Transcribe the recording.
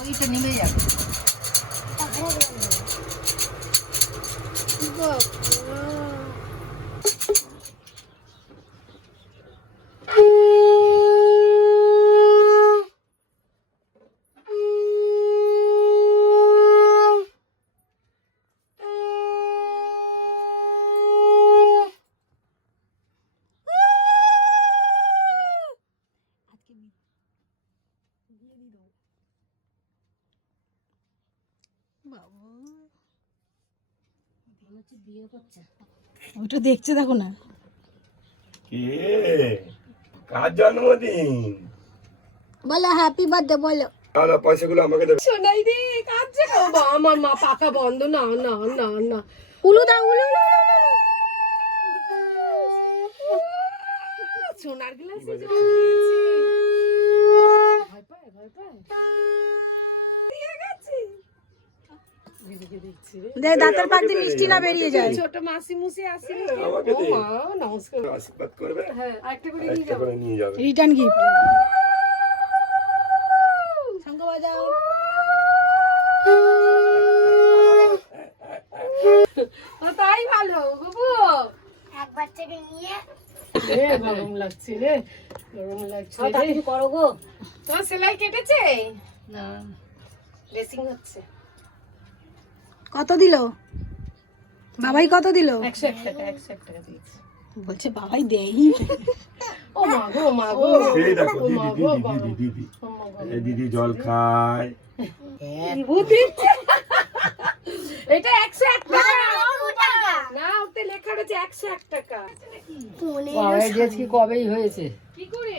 ওইটা নেমে যাবে। ওটা দেখছে দেখো না। কে কার জন্মদিন? বলো হ্যাপি বার্থডে বলো। না পয়সাগুলো আমাকে দেবে। শোনাই রে কাঁদছে গো। আমার মা পাকা বন্ধ। না না না না, উলু দাও উলু। সোনার গ্লাসে জল ভয় পায় ভয় পায়। দিয়ে গেছে। দিদিকে দেখছি রে। দে দাঁতের পাক দিয়ে মিষ্টি না বেরিয়ে যায়। ছোট মাসি মুসি আসছিল। আমাকে ও দে। মা নমস্কার। আশীর্বাদ করবে, হ্যাঁ আরেকটা করে নিয়ে একটা যাবো। করে নিয়ে যাবে। Return gift. শঙ্খ বাজাও। তাই ভালো বাবু। এক বাচ্চাকে নিয়ে রে গরম লাগছে রে, গরম লাগছে রে। কিছু করো গো। তোমার সেলাই কেটেছে? না ড্রেসিং হচ্ছে। কত দিল বাবাই? কত দিল? 101 টাকা 101 টাকা দিয়েছি। বলছে বাবাই দেই। ও মা গো মা গো। এই দেখো ও মা গো, দিদি ও মা গো। এই দিদি জল খায়। বিভূত দিচ্ছে। এটা 101 টাকা। না ওতে লেখা রয়েছে 101 টাকা। বাবা, এই ড্রেস কি কবেই হয়েছে? কি করে?